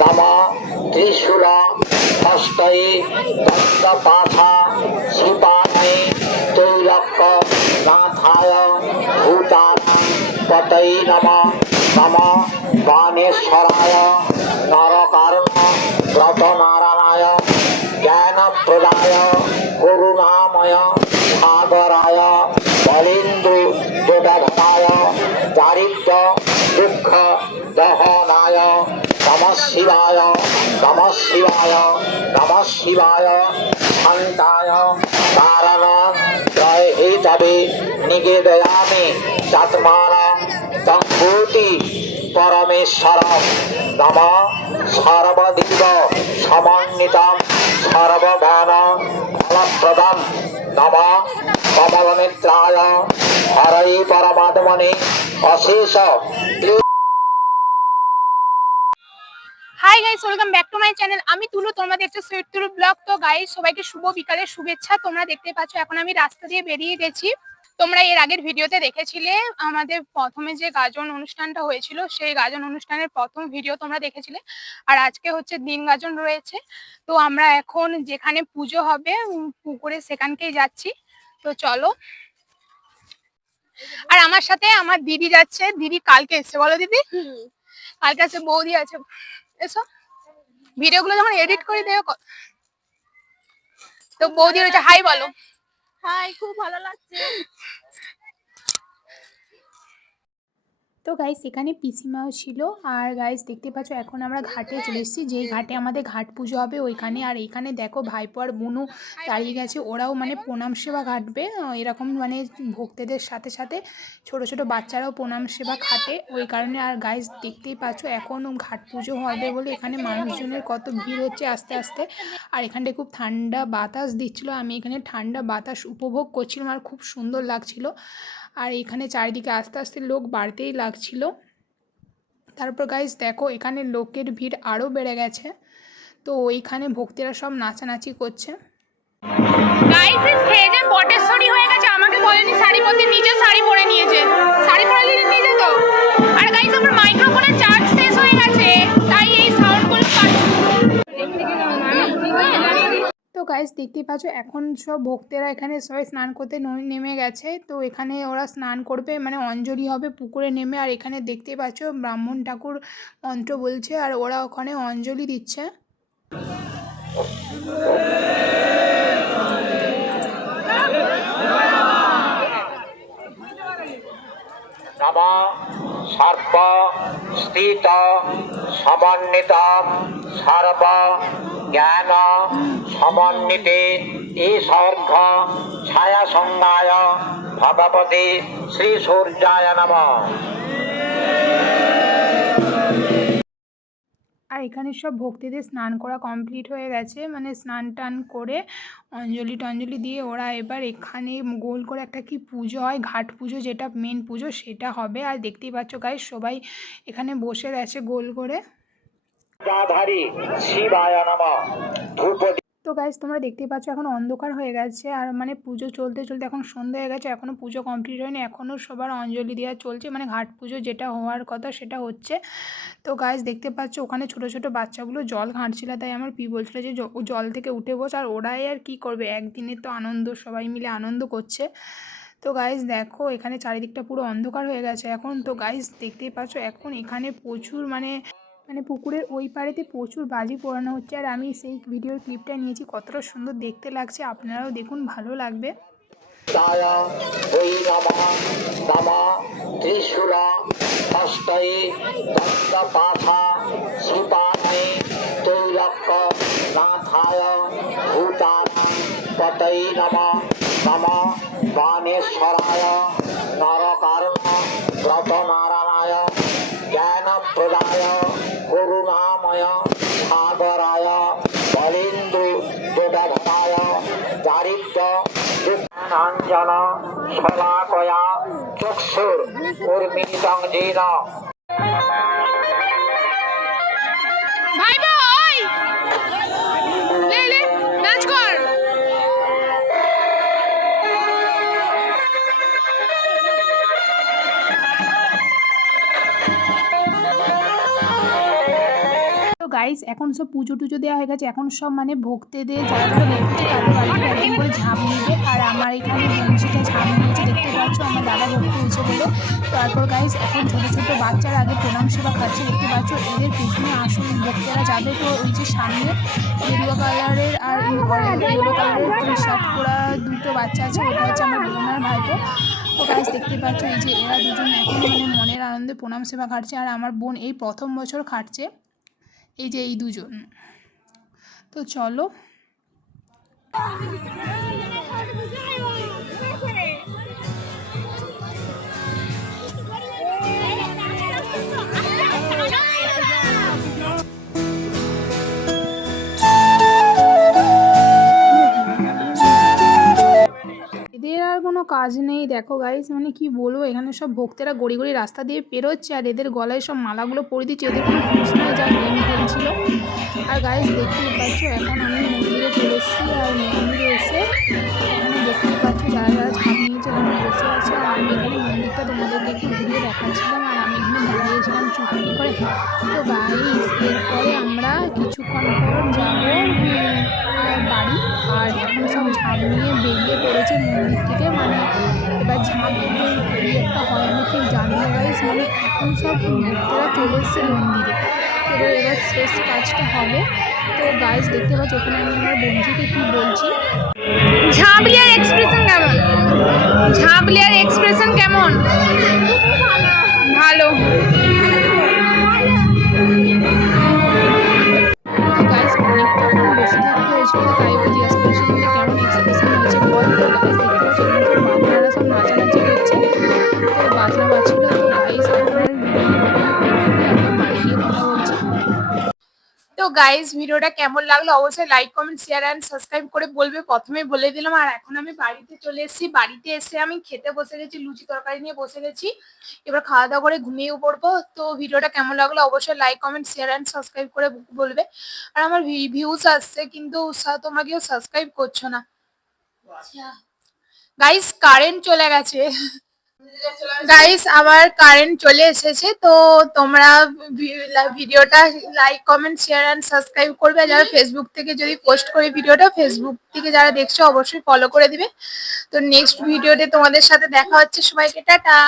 নম ত্রিশূল হস্তয়ে দণ্ডপাঠা শিপানে তৈলক্য নাথায় ভূতান পতৈ নম নম, বাণেশ্বরায়, নরকারণ ব্রতনারায়ণায় জ্ঞানপ্রদায়, করুণাময়, সাগরায়, বলেন্দু যোগধরায় দারিদ্র, দুঃখ নম শিবায় নম শিবায় নম শিবায় শান্তায় কারণ ত্রয় হেতবে নিবেদয়ামি চাত্মান তম্ভূতি পরমেশ্বর নম সর্বদিব সমন্বিতম সর্বজ্ঞান ফলপ্রদম নম কমলনেত্রায় হরৈ পরমাত্মনে অশেষ guys welcome back to my channel আমি তুলু তোমরা দেখছ সুইট তুলু ব্লগ তো গাইস সবাইকে শুভ বিকালের শুভেচ্ছা। তোমরা দেখতে পাচ্ছ এখন আমি রাস্তা দিয়ে বেরিয়ে গেছি। তোমরা এর আগের ভিডিওতে দেখেছিলে আমাদের প্রথমে যে গাজন অনুষ্ঠানটা হয়েছিল সেই গাজন অনুষ্ঠানের প্রথম ভিডিও তোমরা দেখেছিলে। আর আজকে হচ্ছে দিন গাজন রয়েছে। তো আমরা এখন যেখানে পুজো হবে পুকুরে সেখানকেই যাচ্ছি। তো চলো। আর আমার সাথে আমার দিদি যাচ্ছে। দিদি কালকে এসছে বলো দিদি? কালকে আছে বৌদি আছে। এসো। ভিডিওগুলো যখন এডিট করে দেয় ক- তো বৌদি রয়েছে হাই বলো। হাই খুব ভালো লাগছে। তো গাইস এখানে পিসিমাও ছিল। আর গাইস দেখতে পাচ্ছ, এখন আমরা ঘাটে চলে এসেছি। যেই ঘাটে আমাদের ঘাট পুজো হবে ওইখানে। আর এখানে দেখো, ভাইপো আর বুনু দাঁড়িয়ে গেছে। ওরাও মানে প্রণাম সেবা ঘাটবে। এরকম মানে ভক্তদের সাথে সাথে ছোট ছোট বাচ্চারাও প্রণাম সেবা খাটে ওই কারণে আর গাইস দেখতেই পাচ্ছ এখন ঘাট পুজো হবে বলে এখানে মানুষজনের কত ভিড় হচ্ছে আস্তে আস্তে। আর এখানটায় খুব ঠান্ডা বাতাস দিচ্ছিল। আমি এখানে ঠান্ডা বাতাস উপভোগ করছিলাম আর খুব সুন্দর লাগছিল। আর এখানে চারিদিকে আস্তে আস্তে লোক বাড়তেই লাগছিল। তারপর গাইজ দেখো, এখানে লোকের ভিড় আরও বেড়ে গেছে। তো ওইখানে ভক্তিরা সব নাচানাচি করছে। গাইজ হয়ে গেছে, আমাকে তো গাইজ দেখতেই পাচ্ছ, এখন সব ভক্তেরা এখানে সবাই স্নান করতে নেমে গেছে। তো এখানে ওরা স্নান করবে মানে অঞ্জলি হবে, পুকুরে নেমে। আর এখানে দেখতেই পাচ্ছ, ব্রাহ্মণ ঠাকুর মন্ত্র বলছে, আর ওরা ওখানে অঞ্জলি দিচ্ছে। নম স্থিত সমন্বিত সর্ব জ্ঞান, সমন্বিতে, ঈশর্ঘ ছায়া সঙ্গায় ভগবতী শ্রী সূর্যায় নম। আর এখানে সব ভক্তিদের স্নান করা কমপ্লিট হয়ে গেছে। মানে স্নান টান করে অঞ্জলি টঞ্জলি দিয়ে ওরা এবার এখানে গোল করে একটা কি পুজো হয়, ঘাট পুজো যেটা মেন পুজো সেটা হবে। আর দেখতেই পাচ্ছ গাই সবাই এখানে বসে গেছে গোল করে। তো গাইজ তোমরা দেখতেই পাচ্ছ, এখন অন্ধকার হয়ে গেছে, আর মানে পুজো চলতে চলতে এখন সন্ধ্যা হয়ে গেছে এখনও পুজো কমপ্লিট হয়নি এখনও সবার অঞ্জলি দেওয়া চলছে মানে ঘাট পুজো যেটা হওয়ার কথা সেটা হচ্ছে। তো গাইজ দেখতে পাচ্ছ, ওখানে ছোট ছোট বাচ্চাগুলো জল ঘাঁটছিল, তাই আমার পি বলছিল যে জল থেকে উঠে বস, আর ওরাই আর কি করবে? একদিনের তো আনন্দ, সবাই মিলে আনন্দ করছে। তো গাইজ দেখো, এখানে চারিদিকটা পুরো অন্ধকার হয়ে গেছে এখন। তো গাইজ দেখতেই পাচ্ছ, এখন এখানে প্রচুর মানে মানে পুকুরের ওই পাড়েতে প্রচুর বাজি পোড়ানো হচ্ছে। আর আমি সেই ভিডিওর ক্লিপটা নিয়েছি। কতটা সুন্দর দেখতে লাগছে। আপনারাও দেখুন, ভালো লাগবে। দায় ওই বাণেশ্বরায়, নরকারণ ব্রতনারায়ণায় জ্ঞানপ্রদায় করুণাময় সাগরায় বলেন্দু যোগধরায় দারিদ্র দুঃখাঞ্জন শলাকয়া চক্ষুর উর্মিলিতং যেন গাইস এখন সব পুজো টুজো দেওয়া হয়ে গেছে। এখন সব মানে ভক্তদের যারা করে ঝাঁপ নিবে। আর আমার এখানে বংশীটা ঝাঁপ নিয়েছে, দেখতে পাচ্ছ? আমার দাদা ভক্ত হয়েছে বলে। তারপর গাইস এখন ছোটো ছোটো বাচ্চারা আগে প্রণাম সেবা খাচ্ছে, দেখতে পাচ্ছ? এদের পিছনে আসল ভক্তরা যাবে তো ওই যে সামনে। গেরুয়া কালারের আর ইয়েলো কালারের শার্ট পরা দুটো বাচ্চা আছে, ওটা হচ্ছে আমার বোনার ভাইপো। তো গাইস দেখতে পাচ্ছ? এই যে এরা দুজন এখন মানে মনের আনন্দে প্রণাম সেবা খাটছে আর আমার বোন এই প্রথম বছর খাটছে। এই যে এই দুজন। তো চলো। এদের আর কোনো কাজ নেই, দেখো গাইস মানে কি বলব, এখানে সব ভক্তেরা গড়ি গড়ি রাস্তা দিয়ে পেরোচ্ছে আর এদের গলায় সব মালাগুলো পরে দিচ্ছে, এদের কোনো খুশ নেই। আর গাইস দেখতেই পাচ্ছ এখন আমি মন্দিরে চলে এসেছি আর মন্দিরে তো গাইস এরপরে আমরা কিছুক্ষণ পর যাব বাড়ি। আর এখন সব ঝাঁপ নিয়ে বেরিয়ে পড়েছে মন্দির থেকে। মানে এবার ঝাঁপ কি একটা হয় আমি ঠিক জানি না গাইস মানে এখন সব ভক্তরা চলে এসছে মন্দিরে। এবার এবার শেষ কাজটা হবে। তো গাইস দেখতে পাচ্ছ ওখানে আমি আমার বন্ধুকে কি বলছি? ঝাঁপলিয়ার এক্সপ্রেশন কেমন? ঝাঁপলিয়ার এক্সপ্রেশন কেমন? ভালো। গাইজ ভিডিওটা কেমন লাগল অবশ্যই like comment share and subscribe করে বলবে। প্রথমে বলে দিলাম আর এখন আমি বাড়িতে চলে এসেছি। বাড়িতে এসে আমি খেতে বসে গেছি লুচি তরকারি নিয়ে বসে গেছি। এবার খাওয়া দাওয়া করে ঘুমিয়েও পড়ব। তো ভিডিওটা কেমন লাগল অবশ্যই like comment share and subscribe করে বলবে। আর আমার ভিউজ আসছে কিন্তু তোমরা কেউ সাবস্ক্রাইব করছ না। গাইস কারেন্ট চলে গেছে। গাইস আমার কারেন্ট চলে এসেছে, তো তোমরা ভিডিওটা like comment share and subscribe করবে। যারা ফেসবুক থেকে যদি পোস্ট করি ভিডিওটা ফেসবুক থেকে যারা দেখছ, অবশ্যই ফলো করে দিবে। তো নেক্সট ভিডিওতে তোমাদের সাথে দেখা হচ্ছে সবাইকে। টাটা!